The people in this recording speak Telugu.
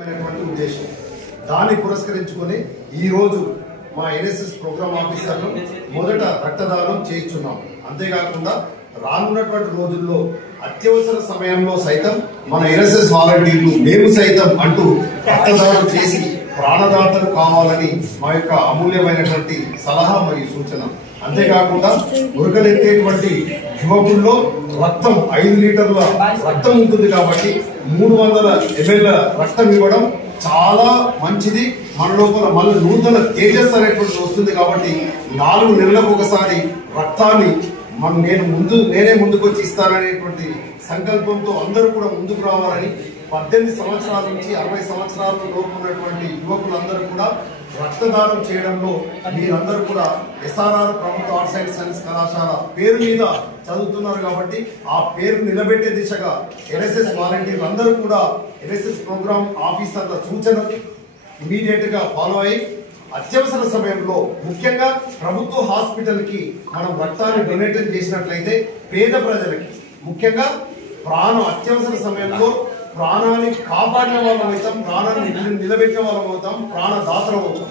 ఉద్దేశం దాన్ని పురస్కరించుకొని ఈ రోజు మా ఎన్ఎస్ఎస్ ప్రోగ్రామ్ ఆఫీసర్లు మొదట రక్తదానం చేయించున్నాం. అంతేకాకుండా రానున్నటువంటి రోజుల్లో అత్యవసర సమయంలో సైతం మన ఎన్ఎస్ఎస్ వాలంటీర్లు మేము సైతం అంటూ రక్తదానం చేసి ప్రాణదాతలు కావాలని మా యొక్క అమూల్యమైనటువంటి సలహా మరియు సూచన. అంతేకాకుండా ఉరకలెత్తేటువంటి యువకుల్లో రక్తం 5 లీటర్ల రక్తం ఉంటుంది కాబట్టి 300 ml రక్తం ఇవ్వడం చాలా మంచిది. మన లోపల మళ్ళీ నూతన తేజస్ అనేటువంటి వస్తుంది కాబట్టి 4 నెలలకు ఒకసారి రక్తాన్ని నేనే ముందుకొచ్చి ఇస్తాననేటువంటి సంకల్పంతో అందరూ కూడా ముందుకు రావాలని 18 సంవత్సరాల నుంచి 60 సంవత్సరాల లోపు ఉన్నటువంటి యువకులందరూ కూడా రక్తదానం చేయడంలో మీరందరూ కూడా ఎస్ఆర్ఆర్ ప్రభుత్వ ఆర్ట్స్ అండ్ సైన్స్ కళాశాల పేరు మీద చదువుతున్నారు కాబట్టి ఆ పేరు నిలబెట్టే దిశగా ఎన్ఎస్ఎస్ వాలంటీర్లు అందరూ కూడా ఎన్ఎస్ఎస్ ప్రోగ్రామ్ ఆఫీసర్ల సూచనలు ఇమీడియట్ గా ఫాలో అయ్యి అత్యవసర సమయంలో ముఖ్యంగా ప్రభుత్వ హాస్పిటల్ కి మనం రక్తాన్ని డొనేట్ చేసినట్లయితే పేద ప్రజలకి ముఖ్యంగా అత్యవసర సమయంలో ప్రాణాన్ని కాపాడిన వాళ్ళం అవుతాం, ప్రాణాన్ని నిలబెట్టిన వాళ్ళం అవుతాం, ప్రాణదాతలం అవుతాం.